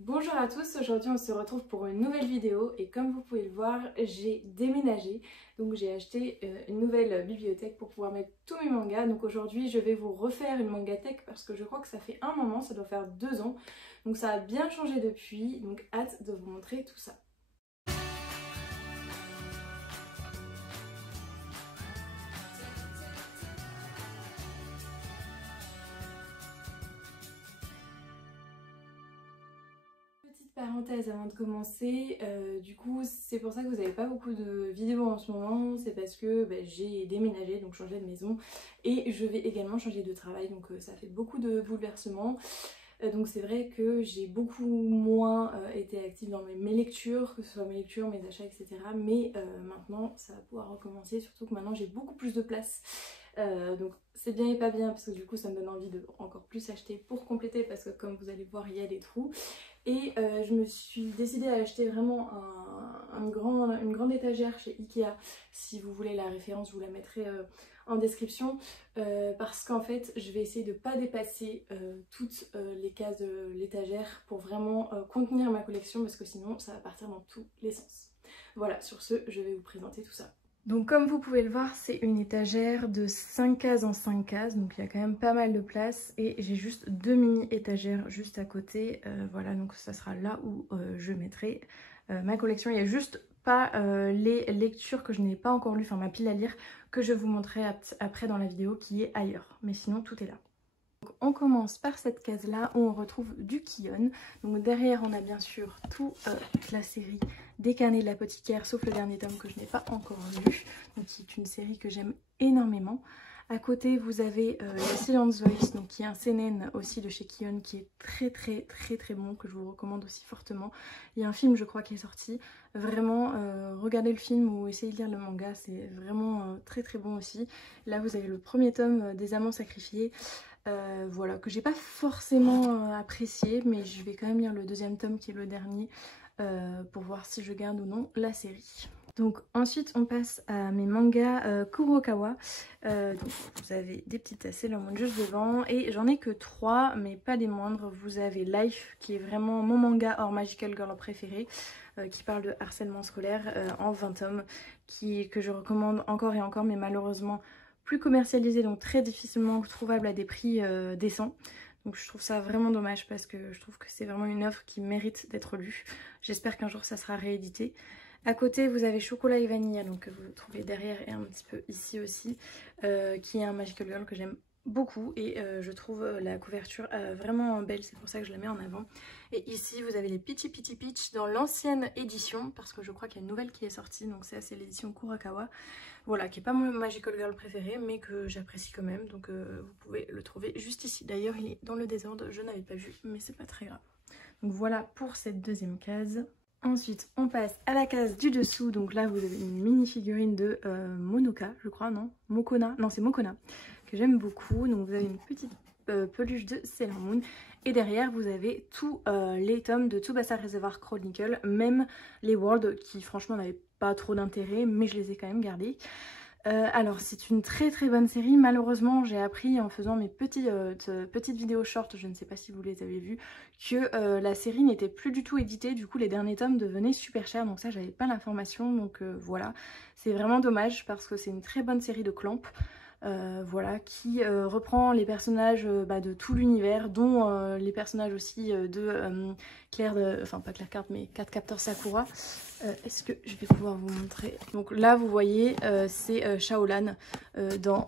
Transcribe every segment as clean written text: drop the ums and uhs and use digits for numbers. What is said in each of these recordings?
Bonjour à tous, aujourd'hui on se retrouve pour une nouvelle vidéo et comme vous pouvez le voir, j'ai déménagé. Donc j'ai acheté une nouvelle bibliothèque pour pouvoir mettre tous mes mangas. Donc aujourd'hui je vais vous refaire une mangathèque parce que je crois que ça fait un moment, ça doit faire 2 ans. Donc ça a bien changé depuis, donc hâte de vous montrer tout ça. Parenthèse avant de commencer, du coup c'est pour ça que vous n'avez pas beaucoup de vidéos en ce moment, c'est parce que j'ai déménagé, donc changé de maison et je vais également changer de travail, donc ça fait beaucoup de bouleversements. Donc c'est vrai que j'ai beaucoup moins été active dans mes lectures, que ce soit mes lectures, mes achats, etc. Mais maintenant ça va pouvoir recommencer, surtout que maintenant j'ai beaucoup plus de place. Donc c'est bien et pas bien parce que du coup ça me donne envie de encore plus acheter pour compléter parce que comme vous allez voir il y a des trous. Et je me suis décidée à acheter vraiment une grande étagère chez Ikea. Si vous voulez la référence, je vous la mettrai en description. Parce qu'en fait, je vais essayer de ne pas dépasser toutes les cases de l'étagère pour vraiment contenir ma collection parce que sinon ça va partir dans tous les sens. Voilà, sur ce, je vais vous présenter tout ça. Donc comme vous pouvez le voir, c'est une étagère de 5 cases en 5 cases, donc il y a quand même pas mal de place et j'ai juste 2 mini étagères juste à côté, voilà, donc ça sera là où je mettrai ma collection. Il y a juste pas les lectures que je n'ai pas encore lues, enfin ma pile à lire, que je vous montrerai après dans la vidéo qui est ailleurs, mais sinon tout est là. Donc on commence par cette case là où on retrouve du Kion. Donc derrière on a bien sûr toute la série des carnets de l'apothicaire, sauf le dernier tome que je n'ai pas encore lu, donc qui est une série que j'aime énormément. À côté vous avez le Silence Voice, donc qui est un seinen aussi de chez Kion, qui est très bon, que je vous recommande aussi fortement. Il y a un film je crois qui est sorti, vraiment regardez le film ou essayez de lire le manga, c'est vraiment très bon aussi. Là vous avez le premier tome des Amants Sacrifiés. Voilà, que j'ai pas forcément apprécié, mais je vais quand même lire le deuxième tome qui est le dernier pour voir si je garde ou non la série. Donc ensuite on passe à mes mangas Kurokawa. Donc vous avez des petites Sailor Moon juste devant et j'en ai que 3 mais pas des moindres. Vous avez Life qui est vraiment mon manga hors Magical Girl préféré, qui parle de harcèlement scolaire en 20 tomes, que je recommande encore et encore, mais malheureusement plus commercialisé, donc très difficilement trouvable à des prix décents. Donc je trouve ça vraiment dommage parce que je trouve que c'est vraiment une œuvre qui mérite d'être lue. J'espère qu'un jour ça sera réédité. À côté vous avez Chocolat et Vanille, donc que vous trouvez derrière et un petit peu ici aussi, qui est un Magical Girl que j'aime beaucoup et je trouve la couverture vraiment belle, c'est pour ça que je la mets en avant. Et ici vous avez les Peachy Peach dans l'ancienne édition, parce que je crois qu'il y a une nouvelle qui est sortie, donc ça c'est l'édition Kurokawa. Voilà, qui n'est pas mon Magical Girl préféré, mais que j'apprécie quand même, donc vous pouvez le trouver juste ici. D'ailleurs il est dans le désordre, je n'avais pas vu, mais c'est pas très grave. Donc voilà pour cette deuxième case. Ensuite on passe à la case du dessous, donc là vous avez une mini figurine de Monoka, je crois, non Mokona, non c'est Mokona, que j'aime beaucoup. Donc vous avez une petite peluche de Sailor Moon et derrière vous avez tous les tomes de Tsubasa Reservoir Chronicle, même les Worlds qui franchement n'avaient pas trop d'intérêt, mais je les ai quand même gardés. Alors c'est une très bonne série. Malheureusement j'ai appris en faisant mes petites vidéos short, je ne sais pas si vous les avez vues, que la série n'était plus du tout éditée. Du coup les derniers tomes devenaient super chers, donc ça j'avais pas l'information, donc voilà, c'est vraiment dommage parce que c'est une très bonne série de Clamp. Voilà, qui reprend les personnages de tout l'univers, dont les personnages aussi de Claire, enfin pas Claire Carte, mais Cardcaptor Sakura. Est-ce que je vais pouvoir vous montrer? Donc là vous voyez c'est Shaolan dans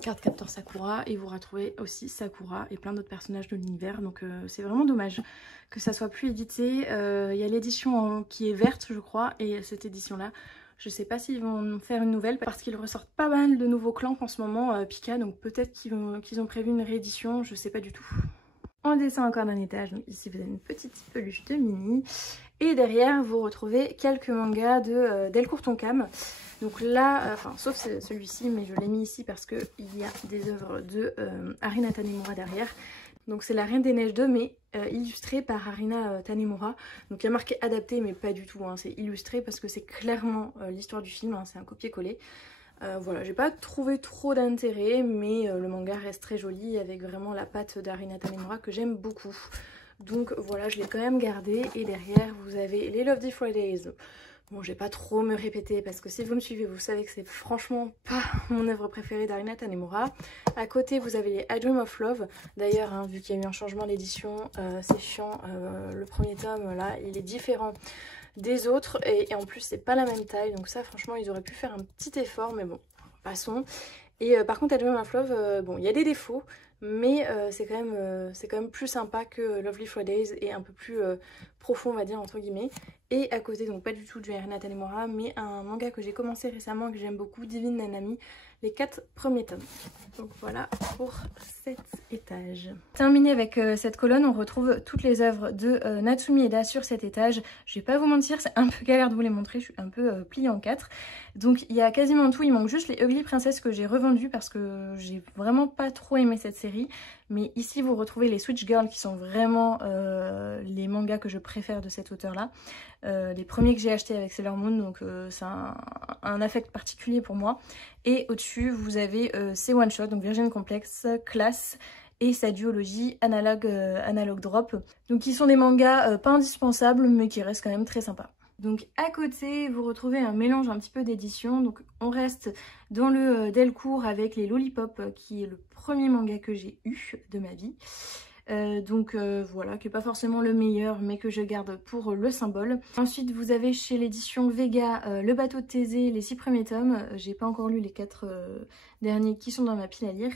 Cardcaptor Sakura, et vous retrouvez aussi Sakura et plein d'autres personnages de l'univers, donc c'est vraiment dommage que ça soit plus édité. Il y a l'édition qui est verte je crois, et cette édition là je sais pas s'ils vont faire une nouvelle parce qu'ils ressortent pas mal de nouveaux clans en ce moment, Pika, donc peut-être qu'ils ont prévu une réédition, je sais pas du tout. On descend encore d'un étage, donc ici vous avez une petite peluche de Mini. Et derrière vous retrouvez quelques mangas de Delcourt Tonkam. Donc là, enfin sauf celui-ci, mais je l'ai mis ici parce qu'il y a des œuvres de Harina Tanemura derrière. Donc c'est la Reine des Neiges 2, mais illustrée par Harina Tanemura. Donc il y a marqué adapté, mais pas du tout, hein. C'est illustré parce que c'est clairement l'histoire du film, hein. C'est un copier-coller. Voilà, j'ai pas trouvé trop d'intérêt, mais le manga reste très joli avec vraiment la patte d'Harina Tanemura que j'aime beaucoup. Donc voilà, je l'ai quand même gardé. Et derrière, vous avez les Lovely Fridays. Bon, je vais pas trop me répéter parce que si vous me suivez, vous savez que c'est franchement pas mon œuvre préférée d'Arina Tanemura. À côté, vous avez les I Dream of Love. D'ailleurs, hein, vu qu'il y a eu un changement d'édition, c'est chiant. Le premier tome, là, il est différent des autres. Et en plus, c'est pas la même taille. Donc ça, franchement, ils auraient pu faire un petit effort. Mais bon, passons. Et par contre, I Dream of Love, bon, il y a des défauts. Mais c'est quand même plus sympa que Lovely Fridays et un peu plus profond, on va dire, entre guillemets. Et à côté, donc pas du tout du Arina Tanemura, mais un manga que j'ai commencé récemment, que j'aime beaucoup, Divine Nanami, les 4 premiers tomes. Donc voilà pour cet étage. Terminé avec cette colonne, on retrouve toutes les œuvres de Natsumi Eda sur cet étage. Je vais pas vous mentir, c'est un peu galère de vous les montrer, je suis un peu pliée en 4. Donc il y a quasiment tout, il manque juste les Ugly Princess que j'ai revendues parce que j'ai vraiment pas trop aimé cette série. Mais ici vous retrouvez les Switch Girls qui sont vraiment les mangas que je préfère de cet auteur là. Les premiers que j'ai achetés avec Sailor Moon, donc c'est un affect particulier pour moi. Et au-dessus vous avez ces one shot, donc Virgin Complex, Classe et sa duologie Analog Drop. Donc qui sont des mangas pas indispensables mais qui restent quand même très sympas. Donc à côté vous retrouvez un mélange un petit peu d'éditions. Donc on reste dans le Delcourt avec les Lollipop qui est le premier manga que j'ai eu de ma vie. Voilà, qui n'est pas forcément le meilleur mais que je garde pour le symbole. Ensuite vous avez chez l'édition Vega le bateau de Thésée, les 6 premiers tomes. J'ai pas encore lu les 4 derniers qui sont dans ma pile à lire.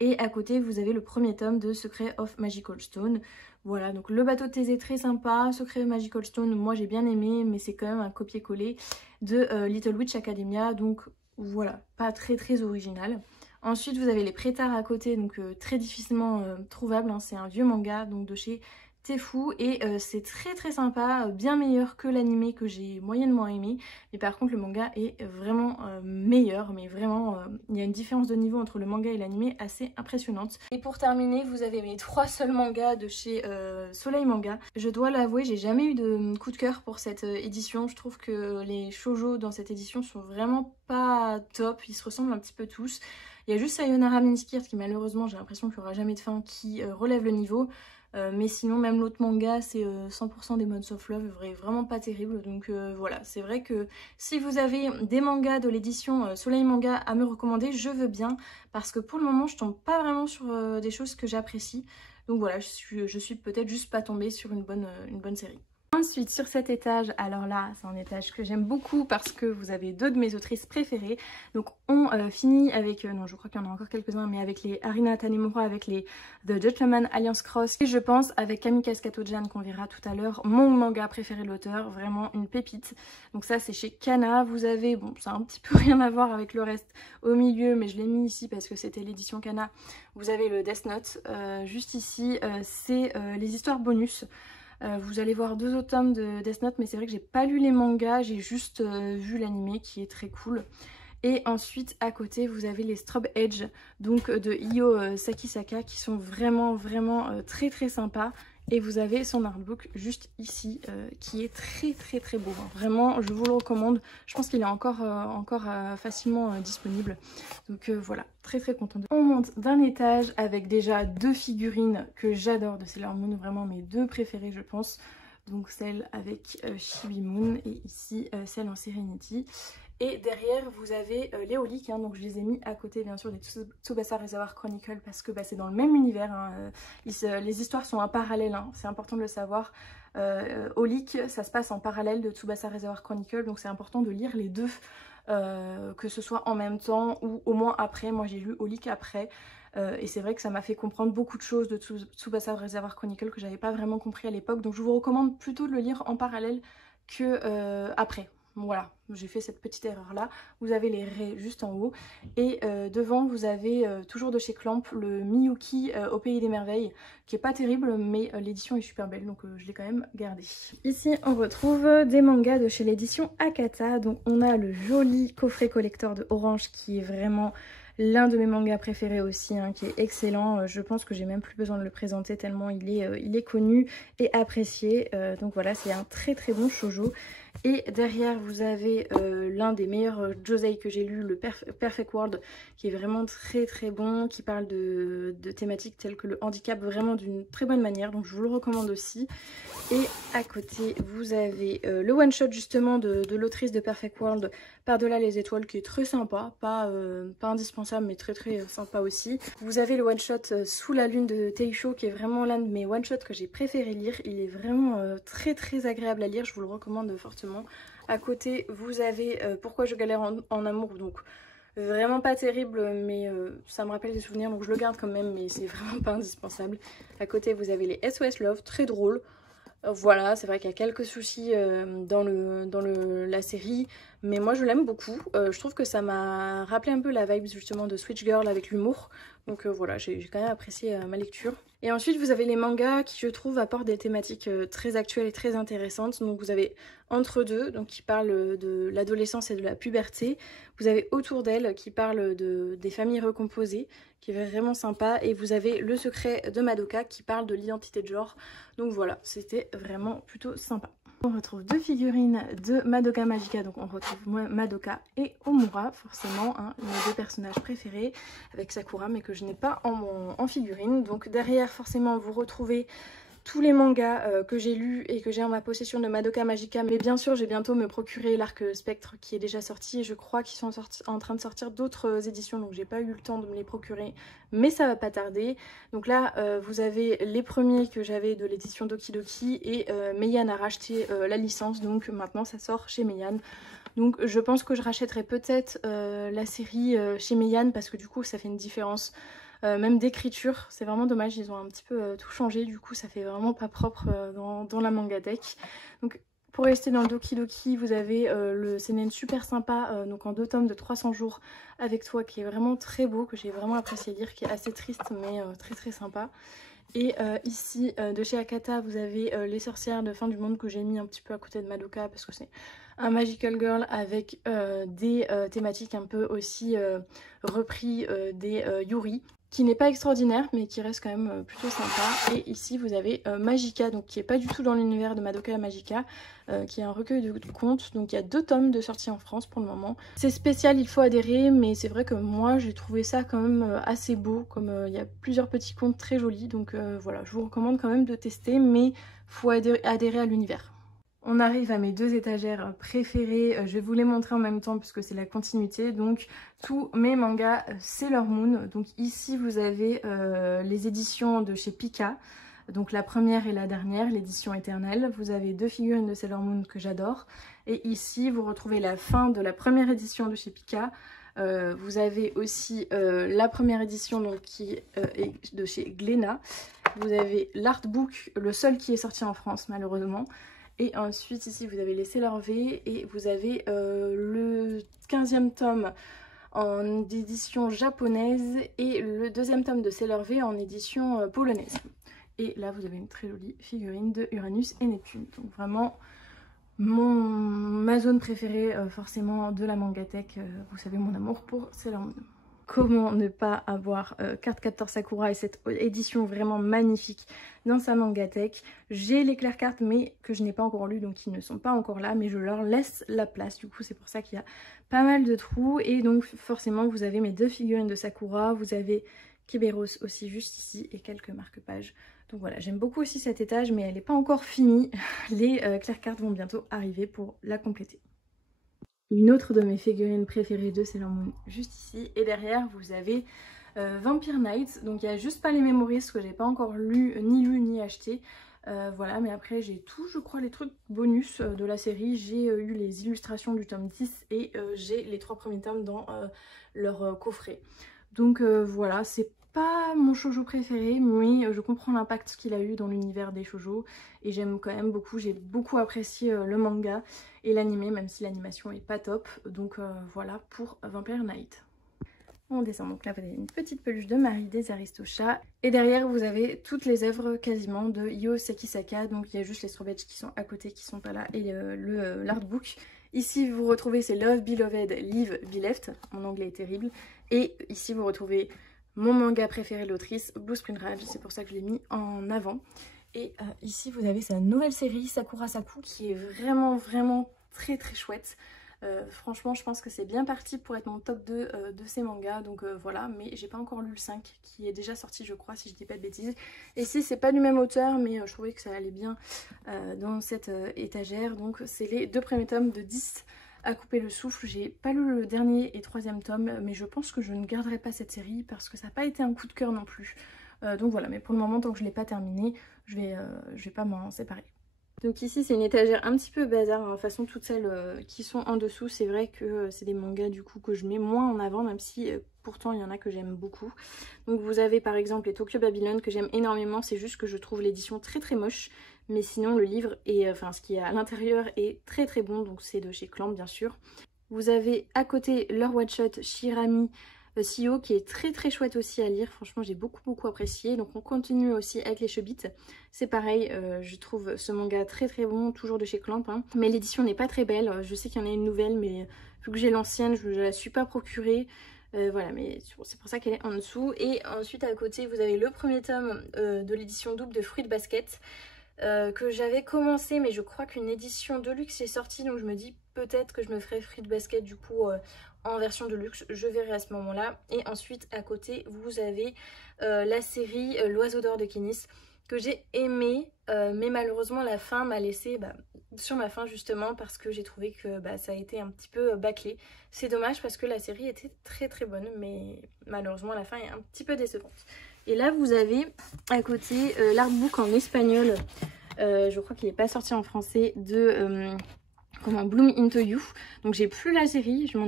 Et à côté vous avez le premier tome de Secret of Magical Stone. Voilà, donc le bateau de Thésée très sympa, Secret of Magical Stone moi j'ai bien aimé mais c'est quand même un copier-coller de Little Witch Academia, donc voilà, pas très original. Ensuite vous avez les Prétards à côté, donc très difficilement trouvable, hein. C'est un vieux manga donc de chez Tefu et c'est très sympa, bien meilleur que l'anime que j'ai moyennement aimé. Mais par contre le manga est vraiment meilleur, mais vraiment il y a une différence de niveau entre le manga et l'anime assez impressionnante. Et pour terminer vous avez mes 3 seuls mangas de chez Soleil Manga. Je dois l'avouer, j'ai jamais eu de coup de cœur pour cette édition. Je trouve que les shoujo dans cette édition sont vraiment pas top, ils se ressemblent un petit peu tous. Il y a juste Sayonara Miniskirt qui malheureusement j'ai l'impression qu'il n'y aura jamais de fin, qui relève le niveau. Mais sinon même l'autre manga c'est 100% des Mods of Love, vraiment pas terrible. Donc voilà, c'est vrai que si vous avez des mangas de l'édition Soleil Manga à me recommander, je veux bien. Parce que pour le moment je tombe pas vraiment sur des choses que j'apprécie. Donc voilà, je suis peut-être juste pas tombée sur une bonne série. Ensuite sur cet étage, alors là c'est un étage que j'aime beaucoup parce que vous avez 2 de mes autrices préférées. Donc on finit avec, non je crois qu'il y en a encore quelques-uns, mais avec les Arina Tanemura, avec les The Gentleman Alliance Cross et je pense avec Kamikaze Kato-Jan qu'on verra tout à l'heure, mon manga préféré de l'auteur, vraiment une pépite. Donc ça c'est chez Kana. Vous avez, bon ça a un petit peu rien à voir avec le reste au milieu mais je l'ai mis ici parce que c'était l'édition Kana. Vous avez le Death Note, juste ici c'est les histoires bonus. Vous allez voir 2 autres tomes de Death Note, mais c'est vrai que j'ai pas lu les mangas, j'ai juste vu l'anime qui est très cool. Et ensuite à côté vous avez les Strobe Edge, donc de Io Sakisaka, qui sont vraiment très sympas. Et vous avez son artbook juste ici qui est très beau, hein. Vraiment je vous le recommande, je pense qu'il est encore facilement disponible. Donc voilà, très contente. On monte d'un étage avec déjà 2 figurines que j'adore de Sailor Moon, vraiment mes 2 préférées je pense. Donc celle avec Chibi Moon et ici celle en Serenity. Et derrière vous avez les Holic, hein, donc je les ai mis à côté bien sûr des Tsubasa Reservoir Chronicle parce que bah, c'est dans le même univers, hein. Les histoires sont en parallèle, hein, c'est important de le savoir. Holic ça se passe en parallèle de Tsubasa Reservoir Chronicle, donc c'est important de lire les 2, que ce soit en même temps ou au moins après. Moi j'ai lu Holic après. Et c'est vrai que ça m'a fait comprendre beaucoup de choses de Tsubasa Reservoir Chronicle que j'avais pas vraiment compris à l'époque, donc je vous recommande plutôt de le lire en parallèle que après. Voilà, j'ai fait cette petite erreur là. Vous avez les raies juste en haut et devant vous avez toujours de chez Clamp le Miyuki au pays des merveilles qui est pas terrible mais l'édition est super belle donc je l'ai quand même gardé. Ici on retrouve des mangas de chez l'édition Akata, donc on a le joli coffret collector de Orange qui est vraiment l'un de mes mangas préférés aussi, hein, qui est excellent. Je pense que j'ai même plus besoin de le présenter tellement il est connu et apprécié. Donc voilà, c'est un très bon shoujo. Et derrière vous avez l'un des meilleurs josei que j'ai lu, le Perfect World, qui est vraiment très très bon, qui parle de thématiques telles que le handicap vraiment d'une très bonne manière, donc je vous le recommande aussi. Et à côté vous avez le one shot justement de l'autrice de Perfect World, Par-delà les étoiles, qui est très sympa, pas indispensable mais très très sympa aussi. Vous avez le one shot Sous la lune de Teisho, qui est vraiment l'un de mes one shots que j'ai préféré lire. Il est vraiment très très agréable à lire, je vous le recommande fortement. À côté vous avez Pourquoi je galère en amour, donc vraiment pas terrible mais ça me rappelle des souvenirs, donc je le garde quand même, mais c'est vraiment pas indispensable. À côté vous avez les SOS Love, très drôles. Voilà, c'est vrai qu'il y a quelques soucis dans la série, mais moi je l'aime beaucoup. Je trouve que ça m'a rappelé un peu la vibe justement de Switch Girl avec l'humour. Donc voilà, j'ai quand même apprécié ma lecture. Et ensuite vous avez les mangas qui, je trouve, apportent des thématiques très actuelles et très intéressantes. Donc vous avez Entre deux, donc qui parle de l'adolescence et de la puberté. Vous avez Autour d'elle qui parle des familles recomposées, qui est vraiment sympa. Et vous avez Le secret de Madoka qui parle de l'identité de genre. Donc voilà, c'était vraiment plutôt sympa. On retrouve deux figurines de Madoka Magica, donc on retrouve Madoka et Omura, forcément, hein, mes deux personnages préférés, avec Sakura, mais que je n'ai pas en figurine. Donc derrière, forcément, vous retrouvez tous les mangas que j'ai lus et que j'ai en ma possession de Madoka Magica, mais bien sûr, je vais bientôt me procurer l'arc Spectre qui est déjà sorti, et je crois qu'ils sont en train de sortir d'autres éditions, donc j'ai pas eu le temps de me les procurer, mais ça va pas tarder. Donc là, vous avez les premiers que j'avais de l'édition Doki Doki, et Meian a racheté la licence, donc maintenant ça sort chez Meian. Donc je pense que je rachèterai peut-être la série chez Meian, parce que du coup ça fait une différence. Même d'écriture, c'est vraiment dommage, ils ont un petit peu tout changé, du coup ça fait vraiment pas propre dans la mangatech. Donc pour rester dans le Doki Doki, vous avez le seinen super sympa, donc en 2 tomes de 300 jours avec toi, qui est vraiment très beau, que j'ai vraiment apprécié lire, qui est assez triste mais très très sympa. Et ici, de chez Akata, vous avez Les sorcières de fin du monde, que j'ai mis un petit peu à côté de Madoka, parce que c'est un magical girl avec des thématiques un peu aussi repris des Yuri, qui n'est pas extraordinaire mais qui reste quand même plutôt sympa. Et ici vous avez Magica, donc qui est pas du tout dans l'univers de Madoka Magica, qui est un recueil de contes. Donc il y a 2 tomes de sortie en France pour le moment. C'est spécial, il faut adhérer, mais c'est vrai que moi j'ai trouvé ça quand même assez beau, comme il y a plusieurs petits contes très jolis, donc voilà, je vous recommande quand même de tester, mais faut adhérer à l'univers. On arrive à mes 2 étagères préférées, je vais vous les montrer en même temps puisque c'est la continuité. Donc tous mes mangas Sailor Moon. Donc ici vous avez les éditions de chez Pika, donc la première et la dernière, l'édition éternelle. Vous avez 2 figurines de Sailor Moon que j'adore. Et ici vous retrouvez la fin de la première édition de chez Pika. Vous avez aussi la première édition, donc, qui est de chez Glénat. Vous avez l'artbook, le seul qui est sorti en France malheureusement. Et ensuite ici vous avez les Sailor V, et vous avez le 15e tome en édition japonaise et le 2e tome de Sailor V en édition polonaise. Et là vous avez une très jolie figurine de Uranus et Neptune. Donc vraiment ma zone préférée forcément de la mangatech, vous savez mon amour pour Sailor Moon. Comment ne pas avoir Cardcaptor Sakura et cette édition vraiment magnifique dans sa mangatech. J'ai les clairs cartes mais que je n'ai pas encore lu, donc ils ne sont pas encore là, mais je leur laisse la place. Du coup c'est pour ça qu'il y a pas mal de trous. Et donc forcément vous avez mes 2 figurines de Sakura, vous avez Kiberos aussi juste ici et quelques marque-pages. Donc voilà, j'aime beaucoup aussi cet étage, mais elle n'est pas encore finie. Les clairs cartes vont bientôt arriver pour la compléter. Une autre de mes figurines préférées de Sailor Moon juste ici. Et derrière vous avez Vampire Knight. Donc il n'y a juste pas les Memories que j'ai pas encore lu ni acheté. Voilà, mais après j'ai tout, je crois, les trucs bonus de la série. J'ai eu les illustrations du tome 10 et j'ai les 3 premiers tomes dans leur coffret. Donc voilà, c'est pas mon shoujo préféré, mais je comprends l'impact qu'il a eu dans l'univers des shoujo et j'aime quand même beaucoup. J'ai beaucoup apprécié le manga et l'animé, même si l'animation est pas top. Donc voilà pour Vampire Knight. On descend, donc là vous avez une petite peluche de Marie des Aristochats. Et derrière vous avez toutes les œuvres quasiment de Io Sekisaka. Donc il y a juste les Strawberry qui sont à côté, qui sont pas là, et l'artbook. Ici vous retrouvez c'est Love Beloved, Live Be Left, mon anglais est terrible. Et ici vous retrouvez mon manga préféré de l'autrice, Blue Spring Rage, c'est pour ça que je l'ai mis en avant. Et ici vous avez sa nouvelle série Sakura Saku, qui est vraiment très très chouette. Franchement je pense que c'est bien parti pour être mon top 2 de ces mangas, donc voilà. Mais j'ai pas encore lu le 5 qui est déjà sorti je crois, si je dis pas de bêtises. Et si c'est pas du même auteur, mais je trouvais que ça allait bien dans cette étagère. Donc c'est les 2 premiers tomes de 10 à couper le souffle. J'ai pas lu le dernier et 3e tome, mais je pense que je ne garderai pas cette série parce que ça n'a pas été un coup de cœur non plus. Donc voilà, mais pour le moment tant que je l'ai pas terminé, je vais pas m'en séparer. Donc ici c'est une étagère un petit peu bazar, hein. De toute façon toutes celles qui sont en dessous, c'est vrai que c'est des mangas du coup que je mets moins en avant, même si pourtant il y en a que j'aime beaucoup. Donc vous avez par exemple les Tokyo Babylon que j'aime énormément, c'est juste que je trouve l'édition très très moche. Mais sinon le livre, et enfin ce qui est à l'intérieur est très très bon, donc c'est de chez Clamp bien sûr. Vous avez à côté leur one shot Shirami CEO qui est très très chouette aussi à lire, franchement j'ai beaucoup apprécié. Donc on continue aussi avec les Chobits, c'est pareil, je trouve ce manga très très bon, toujours de chez Clamp, hein. Mais l'édition n'est pas très belle, je sais qu'il y en a une nouvelle mais vu que j'ai l'ancienne je ne la suis pas procurée. Voilà, mais c'est pour ça qu'elle est en dessous. Et ensuite à côté vous avez le premier tome de l'édition double de Fruit Basket que j'avais commencé, mais je crois qu'une édition de luxe est sortie, donc je me dis peut-être que je me ferai Fruit Basket du coup en version de luxe, je verrai à ce moment là. Et ensuite à côté vous avez la série L'Oiseau d'or de Kinis que j'ai aimé, mais malheureusement la fin m'a laissé sur ma faim justement parce que j'ai trouvé que ça a été un petit peu bâclé. C'est dommage parce que la série était très très bonne, mais malheureusement la fin est un petit peu décevante. Et là vous avez à côté l'artbook en espagnol, je crois qu'il n'est pas sorti en français, de Bloom Into You. Donc j'ai plus la série, je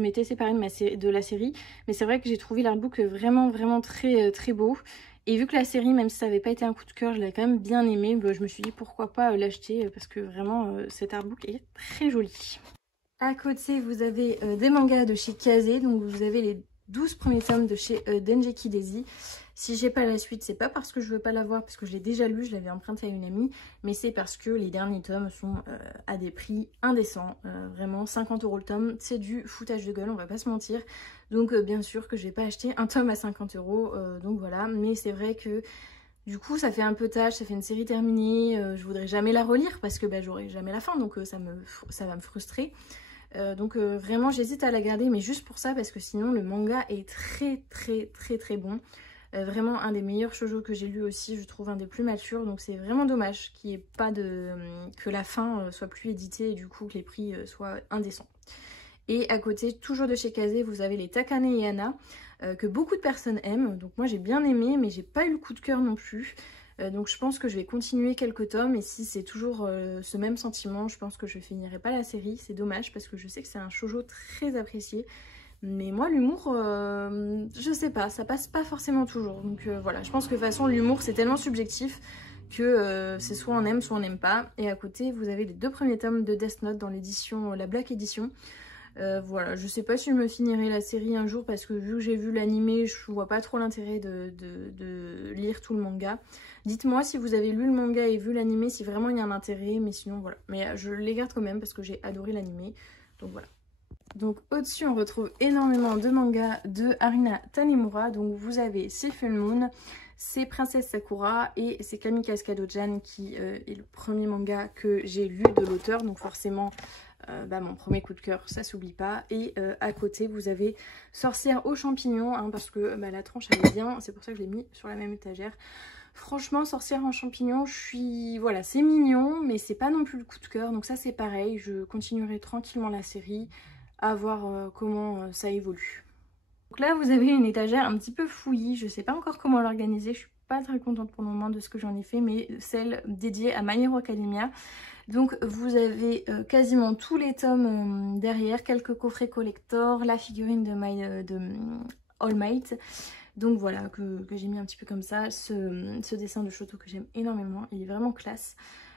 m'étais séparée de la série, mais c'est vrai que j'ai trouvé l'artbook vraiment très très beau. Et vu que la série, même si ça n'avait pas été un coup de cœur, je l'avais quand même bien aimé, je me suis dit pourquoi pas l'acheter parce que vraiment cet artbook est très joli. À côté vous avez des mangas de chez Kazé, donc vous avez les 12 premiers tomes de chez Dengeki Daisy. Si j'ai pas la suite, c'est pas parce que je veux pas l'avoir, parce que je l'ai déjà lu, je l'avais emprunté à une amie, mais c'est parce que les derniers tomes sont à des prix indécents. Vraiment 50 € le tome, c'est du foutage de gueule, on va pas se mentir. Donc bien sûr que je vais pas acheter un tome à 50 €, donc voilà. Mais c'est vrai que du coup ça fait un peu tâche, ça fait une série terminée, je voudrais jamais la relire parce que j'aurai jamais la fin, donc ça va me frustrer. Donc vraiment j'hésite à la garder, mais juste pour ça, parce que sinon le manga est très bon. Vraiment un des meilleurs shoujo que j'ai lu aussi, je trouve un des plus matures, donc c'est vraiment dommage qu'il n'y ait pas que la fin soit plus éditée et du coup que les prix soient indécents. Et à côté, toujours de chez Kazé, vous avez les Takane et Hana, que beaucoup de personnes aiment, donc moi j'ai bien aimé, mais j'ai pas eu le coup de cœur non plus. Donc je pense que je vais continuer quelques tomes, et si c'est toujours ce même sentiment, je pense que je finirai pas la série. C'est dommage parce que je sais que c'est un shoujo très apprécié. Mais moi l'humour, je sais pas, ça passe pas forcément toujours. Donc voilà, je pense que de toute façon l'humour c'est tellement subjectif que c'est soit on aime soit on n'aime pas. Et à côté vous avez les 2 premiers tomes de Death Note dans l'édition, la Black Edition. Voilà, je sais pas si je me finirai la série un jour parce que vu que j'ai vu l'animé, je vois pas trop l'intérêt de lire tout le manga. Dites-moi si vous avez lu le manga et vu l'animé, si vraiment il y a un intérêt, mais sinon voilà. Mais je les garde quand même parce que j'ai adoré l'animé, donc voilà. Donc au-dessus on retrouve énormément de mangas de Harina Tanemura. Donc vous avez c'est Full Moon, c'est Princesse Sakura et c'est Kamikaze Kadojan qui est le premier manga que j'ai lu de l'auteur. Donc forcément mon premier coup de cœur ça s'oublie pas. Et à côté vous avez Sorcière aux champignons, hein, parce que la tranche elle est bien, c'est pour ça que je l'ai mis sur la même étagère. Franchement Sorcière en champignons, voilà, c'est mignon mais c'est pas non plus le coup de cœur, donc ça c'est pareil, je continuerai tranquillement la série à voir comment ça évolue. Donc là vous avez une étagère un petit peu fouillie, je sais pas encore comment l'organiser, je suis pas très contente pour le moment de ce que j'en ai fait, mais celle dédiée à My Hero Academia. Donc vous avez quasiment tous les tomes derrière, quelques coffrets collector, la figurine de All Might. Donc voilà, que j'ai mis un petit peu comme ça, ce dessin de Shoto que j'aime énormément, il est vraiment classe.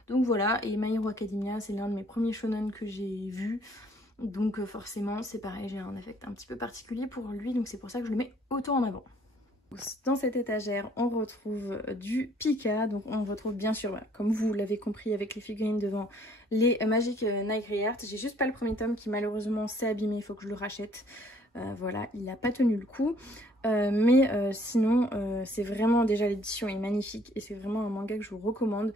Donc voilà, et My Hero Academia c'est l'un de mes premiers shonen que j'ai vu. Donc forcément c'est pareil, j'ai un affect un petit peu particulier pour lui, donc c'est pour ça que je le mets autant en avant. Dans cette étagère on retrouve du Pika, donc on retrouve bien sûr, voilà, comme vous l'avez compris avec les figurines devant, les Magic Night Heart. J'ai juste pas le premier tome qui malheureusement s'est abîmé, il faut que je le rachète. Voilà, il n'a pas tenu le coup. Sinon c'est vraiment, déjà l'édition est magnifique et c'est vraiment un manga que je vous recommande.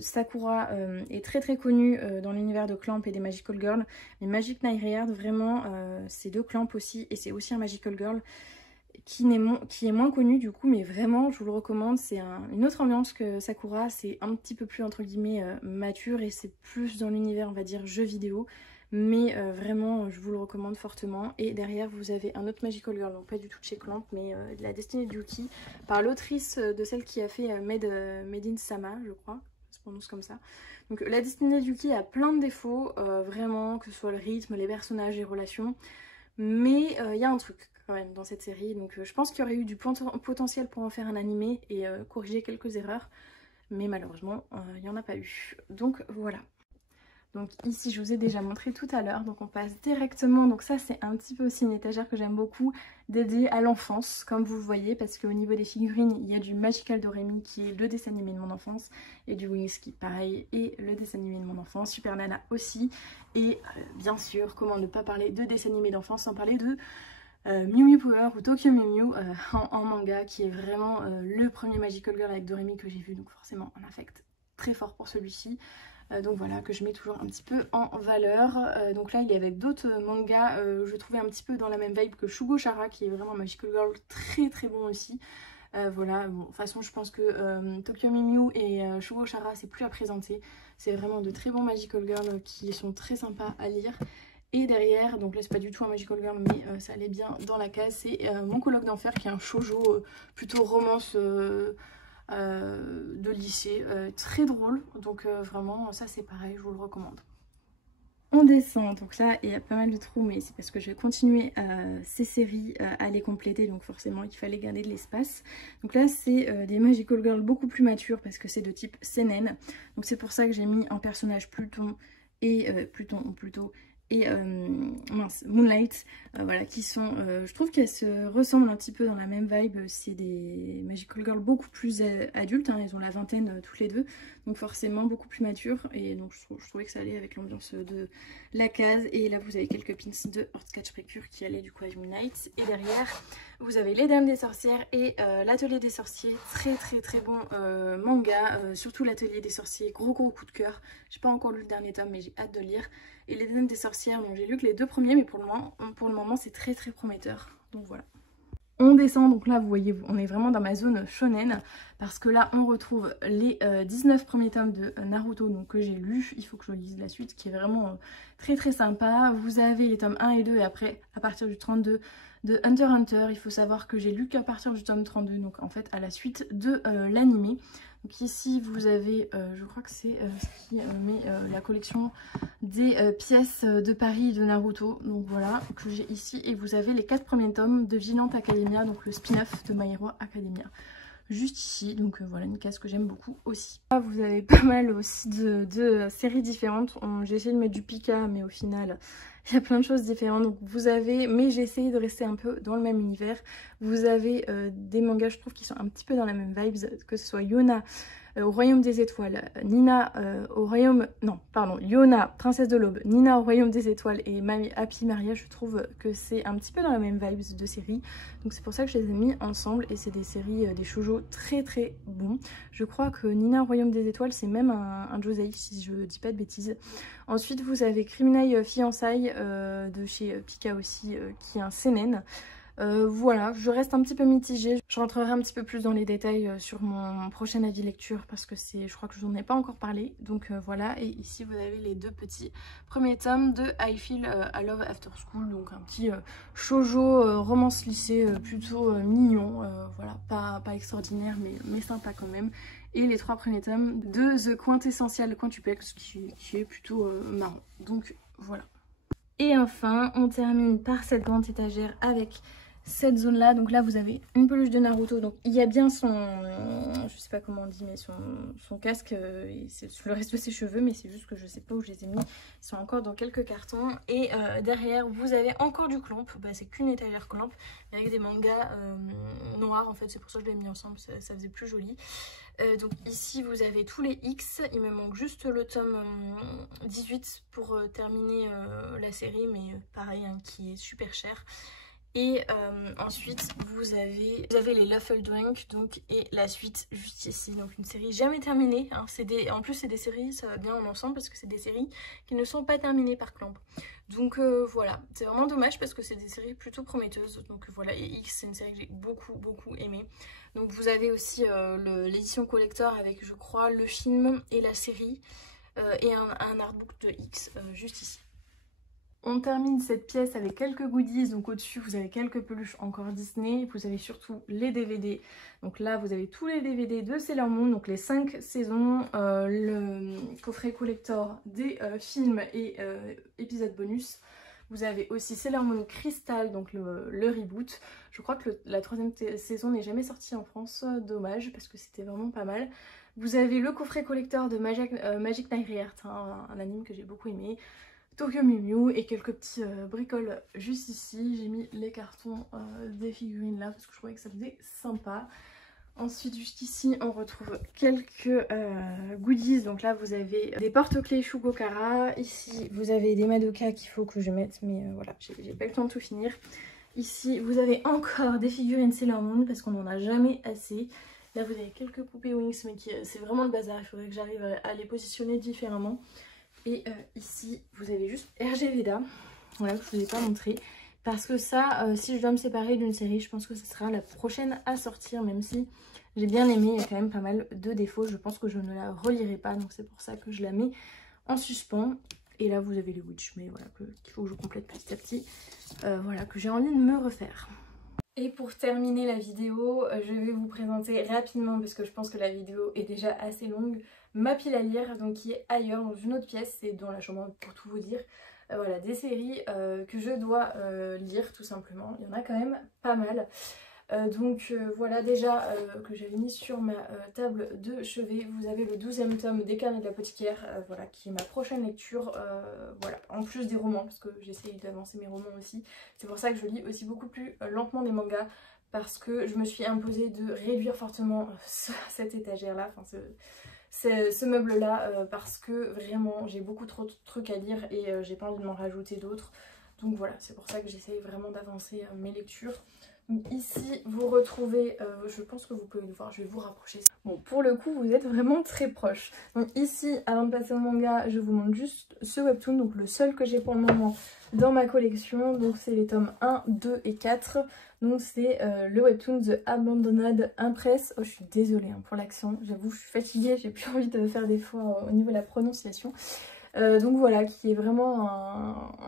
Sakura est très très connu dans l'univers de Clamp et des Magical Girls, mais Magic Knight Reard vraiment c'est de Clamp aussi, et c'est aussi un Magical Girl qui est moins connu du coup, mais vraiment je vous le recommande. C'est une autre ambiance que Sakura, c'est un petit peu plus entre guillemets mature et c'est plus dans l'univers on va dire jeu vidéo, mais vraiment je vous le recommande fortement. Et derrière vous avez un autre Magical Girl, donc pas du tout de chez Clamp, mais de la destinée de Yuki, par l'autrice de celle qui a fait Made in Sama je crois, ça se prononce comme ça. Donc la destinée de Yuki a plein de défauts, vraiment, que ce soit le rythme, les personnages, les relations, mais il y a un truc quand même dans cette série, donc je pense qu'il y aurait eu du potentiel pour en faire un animé et corriger quelques erreurs, mais malheureusement il n'y en a pas eu, donc voilà. Donc ici je vous ai déjà montré tout à l'heure, donc on passe directement, donc ça c'est un petit peu aussi une étagère que j'aime beaucoup, dédiée à l'enfance comme vous le voyez, parce qu'au niveau des figurines il y a du Magical Doremi qui est le dessin animé de mon enfance, et du Wings qui pareil est le dessin animé de mon enfance, Super Nana aussi, et bien sûr comment ne pas parler de dessin animé d'enfance sans parler de Mew Mew Power ou Tokyo Mew Mew en manga, qui est vraiment le premier Magical Girl avec Doremi que j'ai vu, donc forcément un affect très fort pour celui-ci. Donc voilà, que je mets toujours un petit peu en valeur. Donc là il est avec d'autres mangas, je trouvais un petit peu dans la même vibe que Shugo Chara, qui est vraiment un Magical Girl très très bon aussi. Voilà, bon, de toute façon je pense que Tokyo Mew Mew et Shugo Chara c'est plus à présenter. C'est vraiment de très bons Magical Girls qui sont très sympas à lire. Et derrière, donc là c'est pas du tout un Magical Girl mais ça allait bien dans la case, c'est Mon Colloque d'Enfer, qui est un shoujo plutôt romance de lycée, très drôle, donc vraiment ça c'est pareil, je vous le recommande. On descend, donc là il y a pas mal de trous, mais c'est parce que je vais continuer ces séries à les compléter, donc forcément il fallait garder de l'espace. Donc là c'est des Magical Girls beaucoup plus matures parce que c'est de type seinen, donc c'est pour ça que j'ai mis un personnage Pluton et Moonlight, voilà, qui sont, je trouve qu'elles se ressemblent un petit peu dans la même vibe. C'est des Magical Girls beaucoup plus adultes, hein, elles ont la vingtaine toutes les deux, donc forcément beaucoup plus matures, et donc je trouvais que ça allait avec l'ambiance de la case. Et là vous avez quelques pins de Hortskatch Precure qui allaient du coup avec Moonlight, et derrière vous avez Les Dames des Sorcières et l'Atelier des Sorciers, très très très bon manga, surtout l'Atelier des Sorciers, gros coup de cœur. J'ai pas encore lu le dernier tome mais j'ai hâte de lire. Et Les Dames des Sorcières, donc j'ai lu que les deux premiers, mais pour le moment c'est très très prometteur, donc voilà. On descend, donc là vous voyez, on est vraiment dans ma zone shonen, parce que là on retrouve les 19 premiers tomes de Naruto, donc que j'ai lu, il faut que je lise la suite, qui est vraiment très très sympa. Vous avez les tomes 1 et 2, et après à partir du 32 de Hunter x Hunter. Il faut savoir que j'ai lu qu'à partir du tome 32, donc en fait à la suite de l'animé. Donc ici vous avez, je crois que c'est ce qui met la collection des pièces de Paris de Naruto, donc voilà, que j'ai ici. Et vous avez les 4 premiers tomes de Vigilant Academia, donc le spin-off de My Hero Academia, juste ici. Donc voilà, une case que j'aime beaucoup aussi. Là, vous avez pas mal aussi de séries différentes. J'ai essayé de mettre du Pika, mais au final il y a plein de choses différentes. Donc vous avez, mais j'ai essayé de rester un peu dans le même univers. Vous avez des mangas, je trouve, qui sont un petit peu dans la même vibes, que ce soit Yona au Royaume des Étoiles, Nina au Royaume... Non, pardon, Yona, Princesse de l'Aube, Nina au Royaume des Étoiles et Happy Maria. Je trouve que c'est un petit peu dans la même vibes de série. Donc c'est pour ça que je les ai mis ensemble, et c'est des séries, des shoujo très très bons. Je crois que Nina au Royaume des Étoiles, c'est même un josei, si je dis pas de bêtises. Ensuite, vous avez Criminal Fiançailles de chez Pika aussi, qui est un seinen. Voilà, je reste un petit peu mitigée. Je rentrerai un petit peu plus dans les détails sur mon prochain avis lecture, parce que je crois que je n'en ai pas encore parlé. Donc voilà, et ici vous avez les deux petits premiers tomes de I Feel I Love After School. Donc un petit shoujo romance lycée plutôt mignon. Voilà, pas extraordinaire mais sympa quand même. Et les 3 premiers tomes de The Quintessential Quintuplex qui est plutôt marrant. Donc voilà. Et enfin, on termine par cette grande étagère avec cette zone là. Donc là vous avez une peluche de Naruto, donc il y a bien son, je sais pas comment on dit, mais son casque et le reste de ses cheveux, mais c'est juste que je sais pas où je les ai mis, ils sont encore dans quelques cartons. Et derrière vous avez encore du Clamp, c'est qu'une étagère Clamp avec des mangas noirs en fait, c'est pour ça que je l'ai mis ensemble, ça faisait plus joli. Donc ici vous avez tous les X, il me manque juste le tome 18 pour terminer la série, mais pareil hein, qui est super cher. Et ensuite vous avez les Luffle Drunk donc, et la suite juste ici, donc une série jamais terminée, hein. En plus c'est des séries, ça va bien en ensemble parce que c'est des séries qui ne sont pas terminées par Clamp. Donc voilà, c'est vraiment dommage parce que c'est des séries plutôt prometteuses. Donc voilà, et X c'est une série que j'ai beaucoup aimée. Donc vous avez aussi l'édition collector avec je crois le film et la série et un artbook de X juste ici. On termine cette pièce avec quelques goodies, donc au-dessus vous avez quelques peluches encore Disney, vous avez surtout les DVD, donc là vous avez tous les DVD de Sailor Moon, donc les 5 saisons, le coffret collector des films et épisodes bonus. Vous avez aussi Sailor Moon Crystal, donc le reboot. Je crois que la 3e saison n'est jamais sortie en France, dommage parce que c'était vraiment pas mal. Vous avez le coffret collector de Magic Knight Rebirth, hein, un anime que j'ai beaucoup aimé. Tokyo Mew Mew et quelques petits bricoles juste ici. J'ai mis les cartons des figurines là parce que je trouvais que ça faisait sympa. Ensuite juste ici on retrouve quelques goodies. Donc là vous avez des porte-clés Shugokara. Ici vous avez des Madoka qu'il faut que je mette mais voilà j'ai pas eu le temps de tout finir. Ici vous avez encore des figurines Sailor Moon parce qu'on n'en a jamais assez. Là vous avez quelques poupées Wings mais c'est vraiment le bazar. Il faudrait que j'arrive à les positionner différemment. Et ici vous avez juste RG Veda, voilà, je ne vous ai pas montré parce que ça si je dois me séparer d'une série je pense que ce sera la prochaine à sortir, même si j'ai bien aimé, il y a quand même pas mal de défauts, je pense que je ne la relirai pas donc c'est pour ça que je la mets en suspens. Et là vous avez les Witch mais voilà qu'il faut que je complète petit à petit, voilà, que j'ai envie de me refaire. Et pour terminer la vidéo, je vais vous présenter rapidement, parce que je pense que la vidéo est déjà assez longue, ma pile à lire, donc qui est ailleurs dans une autre pièce, c'est dans la chambre pour tout vous dire. Voilà, des séries que je dois lire tout simplement, il y en a quand même pas mal. Voilà déjà que j'avais mis sur ma table de chevet. Vous avez le 12e tome des Carnets de l'apothicaire, voilà, qui est ma prochaine lecture, voilà, en plus des romans parce que j'essaye d'avancer mes romans aussi. C'est pour ça que je lis aussi beaucoup plus lentement des mangas, parce que je me suis imposée de réduire fortement cette étagère là, enfin ce meuble là, parce que vraiment j'ai beaucoup trop de trucs à lire et j'ai pas envie de m'en rajouter d'autres. Donc voilà, c'est pour ça que j'essaye vraiment d'avancer mes lectures. Donc ici vous retrouvez, je pense que vous pouvez le voir, je vais vous rapprocher. Bon, pour le coup vous êtes vraiment très proche. Donc ici, avant de passer au manga, je vous montre juste ce webtoon, donc le seul que j'ai pour le moment dans ma collection. Donc c'est les tomes 1, 2 et 4. Donc c'est le webtoon The Abandoned Impress. Oh, je suis désolée hein, pour l'accent, j'avoue je suis fatiguée, j'ai plus envie de faire d'efforts au niveau de la prononciation. Donc voilà, qui est vraiment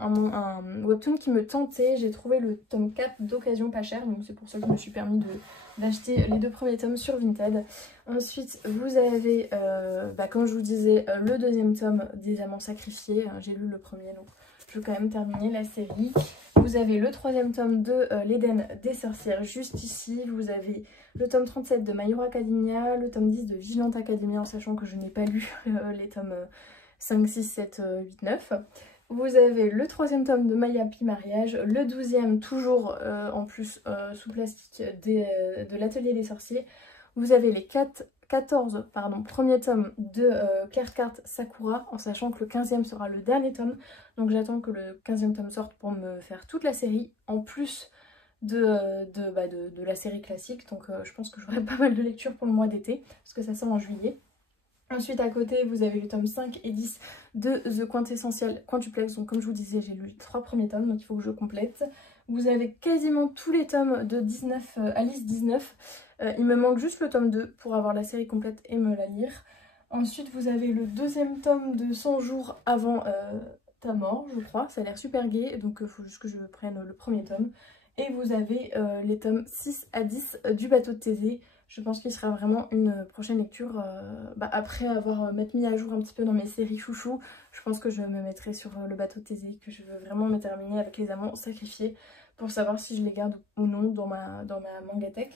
un webtoon qui me tentait. J'ai trouvé le tome 4 d'occasion pas cher, donc c'est pour ça que je me suis permis d'acheter les 2 premiers tomes sur Vinted. Ensuite vous avez, comme je vous disais, le 2e tome des Amants Sacrifiés. J'ai lu le premier, donc je veux quand même terminer la série. Vous avez le 3e tome de l'Éden des sorcières juste ici. Vous avez le tome 37 de My Hero Academia, le tome 10 de Vigilante Academia, en sachant que je n'ai pas lu les tomes 5, 6, 7, 8, 9. Vous avez le 3e tome de My Happy Mariage, le 12e toujours en plus sous plastique de l'Atelier des Sorciers. Vous avez les 14 premiers tomes de Card Sakura, en sachant que le 15e sera le dernier tome. Donc j'attends que le 15e tome sorte pour me faire toute la série, en plus de la série classique. Donc je pense que j'aurai pas mal de lectures pour le mois d'été, parce que ça sort en juillet. Ensuite à côté vous avez le tome 5 et 10 de The Quintessential Quintuplex. Donc comme je vous disais j'ai lu les 3 premiers tomes, donc il faut que je complète. Vous avez quasiment tous les tomes de Alice 19. Il me manque juste le tome 2 pour avoir la série complète et me la lire. Ensuite vous avez le 2e tome de 100 jours avant ta mort, je crois. Ça a l'air super gai, donc il faut juste que je prenne le premier tome. Et vous avez les tomes 6 à 10 du bateau de Thésée. Je pense qu'il sera vraiment une prochaine lecture. Après avoir mis à jour un petit peu dans mes séries chouchou, je pense que je me mettrai sur le bateau de Thésée, que je veux vraiment me terminer avec les Amants Sacrifiés pour savoir si je les garde ou non dans ma mangatech.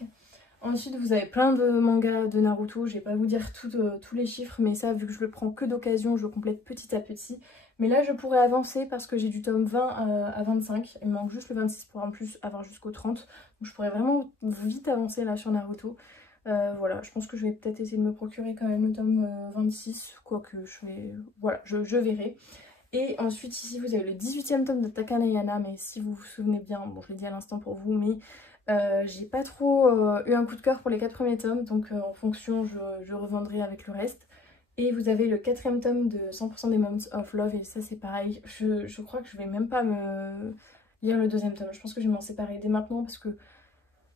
Ensuite vous avez plein de mangas de Naruto, je vais pas vous dire tous les chiffres, mais ça vu que je le prends que d'occasion, je complète petit à petit. Mais là je pourrais avancer parce que j'ai du tome 20 à 25, il me manque juste le 26 pour en plus avoir jusqu'au 30. Donc je pourrais vraiment vite avancer là sur Naruto. Voilà, je pense que je vais peut-être essayer de me procurer quand même le tome 26, quoique voilà, je verrai. Et ensuite ici vous avez le 18e tome de Takane Yana, mais si vous vous souvenez bien, bon je l'ai dit à l'instant pour vous, mais j'ai pas trop eu un coup de cœur pour les 4 premiers tomes, donc en fonction je revendrai avec le reste. Et vous avez le 4e tome de 100% des Months of Love, et ça c'est pareil, je crois que je vais même pas me lire le 2e tome, je pense que je vais m'en séparer dès maintenant parce que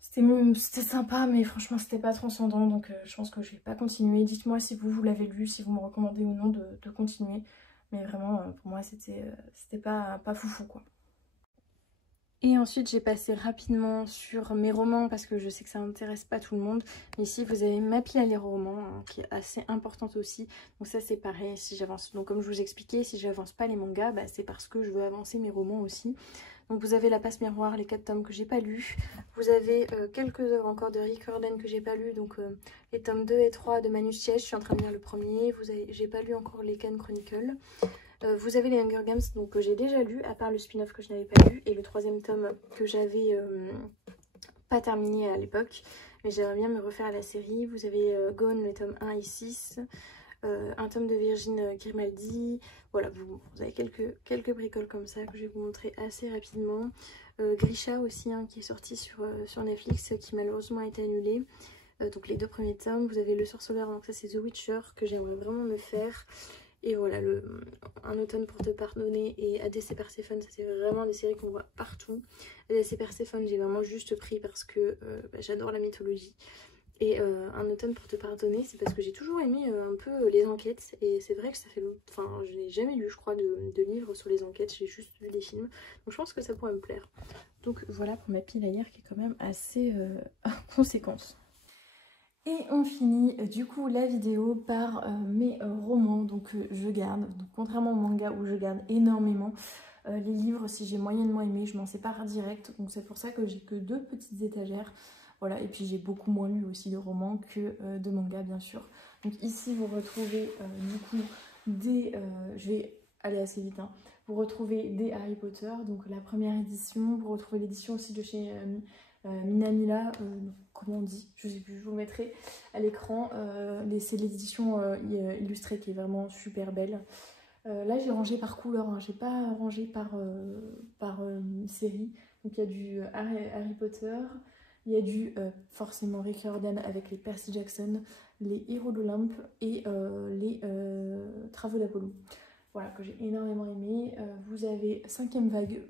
c'était sympa, mais franchement c'était pas transcendant, donc je pense que je vais pas continuer. Dites-moi si vous l'avez lu, si vous me recommandez ou non de continuer, mais vraiment pour moi c'était pas foufou quoi. Et ensuite j'ai passé rapidement sur mes romans parce que je sais que ça n'intéresse pas tout le monde. Ici vous avez ma pile à lire romans hein, qui est assez importante aussi. Donc ça c'est pareil, si j'avance. Donc comme je vous expliquais, si j'avance pas les mangas, bah, c'est parce que je veux avancer mes romans aussi. Donc vous avez La Passe Miroir, les 4 tomes que j'ai pas lus. Vous avez quelques œuvres encore de Rick Riordan que j'ai pas lus. Donc les tomes 2 et 3 de Manus Chies, je suis en train de lire le premier. J'ai pas lu encore les Can Chronicles. Vous avez les Hunger Games donc, que j'ai déjà lu, à part le spin-off que je n'avais pas lu, et le 3e tome que j'avais pas terminé à l'époque, mais j'aimerais bien me refaire à la série. Vous avez Gone, le tome 1 et 6, un tome de Virgin Grimaldi, voilà, vous avez quelques bricoles comme ça que je vais vous montrer assez rapidement. Grisha aussi, hein, qui est sorti sur Netflix, qui malheureusement a été annulé. Donc les 2 premiers tomes, vous avez Le Sorceleur, donc ça c'est The Witcher, que j'aimerais vraiment me faire. Et voilà, Un automne pour te pardonner et ADC Perséphone, ça c'est vraiment des séries qu'on voit partout. ADC Perséphone, j'ai vraiment juste pris parce que j'adore la mythologie. Et Un automne pour te pardonner, c'est parce que j'ai toujours aimé un peu les enquêtes. Et c'est vrai que ça fait longtemps, enfin je n'ai jamais lu je crois de livres sur les enquêtes, j'ai juste vu des films. Donc je pense que ça pourrait me plaire. Donc voilà pour ma pile à lire qui est quand même assez conséquence. Et on finit du coup la vidéo par mes romans, donc je garde, donc, contrairement au manga où je garde énormément, les livres si j'ai moyennement aimé je m'en sépare direct, donc c'est pour ça que j'ai que 2 petites étagères, voilà, et puis j'ai beaucoup moins lu aussi de romans que de mangas bien sûr. Donc ici vous retrouvez du coup des, je vais aller assez vite, hein. Vous retrouvez des Harry Potter, donc la première édition, vous retrouvez l'édition aussi de chez Minamila, comment on dit, je sais plus, je vous mettrai à l'écran, c'est l'édition illustrée qui est vraiment super belle. Là j'ai rangé par couleur, hein, j'ai pas rangé par série, donc il y a du Harry Potter, il y a du forcément Rick Riordan avec les Percy Jackson, les Héros d'Olympe et les Travaux d'Apollo. Voilà, que j'ai énormément aimé. Vous avez 5e vague,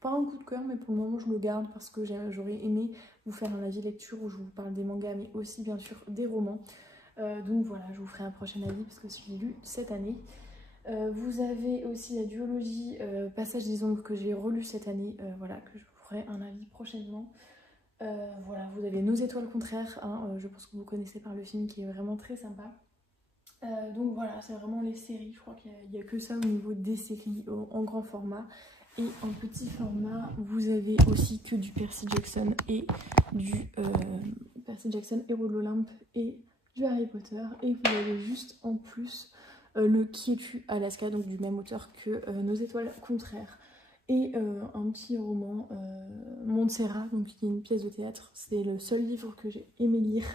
pas un coup de cœur, mais pour le moment je le garde parce que j'aurais aimé vous faire un avis lecture où je vous parle des mangas, mais aussi bien sûr des romans. Donc voilà, je vous ferai un prochain avis parce que je l'ai lu cette année. Vous avez aussi la duologie Passage des ombres que j'ai relu cette année, voilà, que je vous ferai un avis prochainement. Voilà, vous avez Nos étoiles contraires, hein, je pense que vous connaissez par le film qui est vraiment très sympa. Donc voilà, c'est vraiment les séries, je crois qu'il n'y a que ça au niveau des séries en grand format. Et en petit format, vous avez aussi que du Percy Jackson et du Percy Jackson, Héros de l'Olympe et du Harry Potter. Et vous avez juste en plus le Qui es-tu Alaska, donc du même auteur que Nos étoiles contraires. Et un petit roman, Montserrat, donc qui est une pièce de théâtre. C'est le seul livre que j'ai aimé lire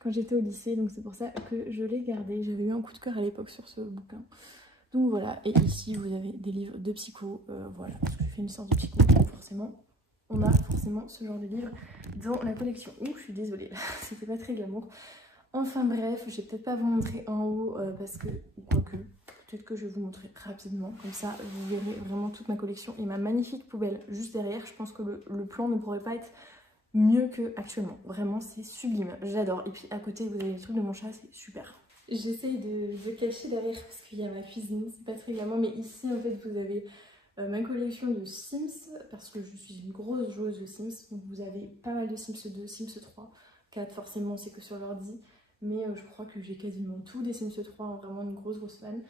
quand j'étais au lycée, donc c'est pour ça que je l'ai gardé. J'avais eu un coup de cœur à l'époque sur ce bouquin. Donc voilà, et ici vous avez des livres de psycho, voilà, parce que je fais une sorte de psycho, donc forcément, on a forcément ce genre de livre dans la collection. Ouh, je suis désolée, c'était pas très glamour. Enfin bref, je vais peut-être pas vous montrer en haut, parce que, quoique, peut-être que je vais vous montrer rapidement, comme ça vous verrez vraiment toute ma collection et ma magnifique poubelle juste derrière. Je pense que le plan ne pourrait pas être mieux que actuellement, vraiment c'est sublime, j'adore. Et puis à côté vous avez les trucs de mon chat, c'est super. J'essaye de cacher derrière parce qu'il y a ma cuisine, c'est pas très glamour, mais ici en fait vous avez ma collection de Sims, parce que je suis une grosse joueuse de Sims, donc vous avez pas mal de Sims 2, Sims 3, 4 forcément c'est que sur l'ordi, mais je crois que j'ai quasiment tout des Sims 3, hein, vraiment une grosse fan.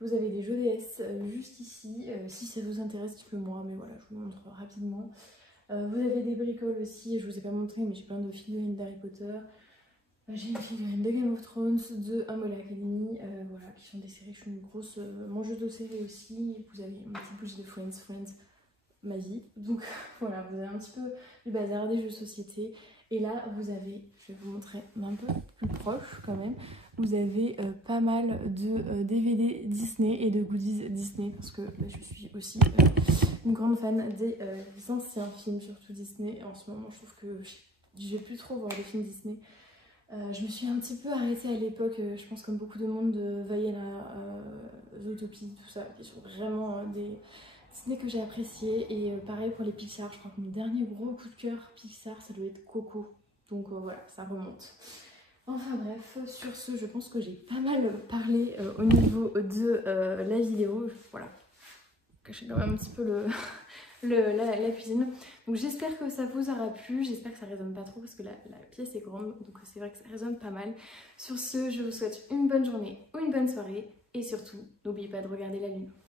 Vous avez des jeux DS juste ici, si ça vous intéresse dites-le moi, mais voilà je vous montre rapidement. Vous avez des bricoles aussi, je vous ai pas montré mais j'ai plein de figurines d'Harry Potter. J'ai une figurine de Game of Thrones, de Umbrella Academy, voilà, qui sont des séries, je suis une grosse mangeuse de séries aussi. Vous avez un petit bouge de Friends, ma vie. Donc voilà, vous avez un petit peu du bazar, des jeux de société. Et là, vous avez, je vais vous montrer un peu plus proche quand même, vous avez pas mal de DVD Disney et de goodies Disney parce que je suis aussi une grande fan des anciens films, surtout Disney. En ce moment, je trouve que je vais plus trop voir des films Disney. Je me suis un petit peu arrêtée à l'époque, je pense comme beaucoup de monde, de Vaiana, Zootopie, tout ça, qui sont vraiment des Disney que j'ai apprécié. Et pareil pour les Pixar, je crois que mon dernier gros coup de cœur Pixar, ça doit être Coco. Donc voilà, ça remonte. Enfin bref, sur ce, je pense que j'ai pas mal parlé au niveau de la vidéo. Voilà, cacher quand même un petit peu la cuisine. Donc j'espère que ça vous aura plu, j'espère que ça résonne pas trop parce que la pièce est grande, donc c'est vrai que ça résonne pas mal. Sur ce, je vous souhaite une bonne journée ou une bonne soirée et surtout, n'oubliez pas de regarder la lune.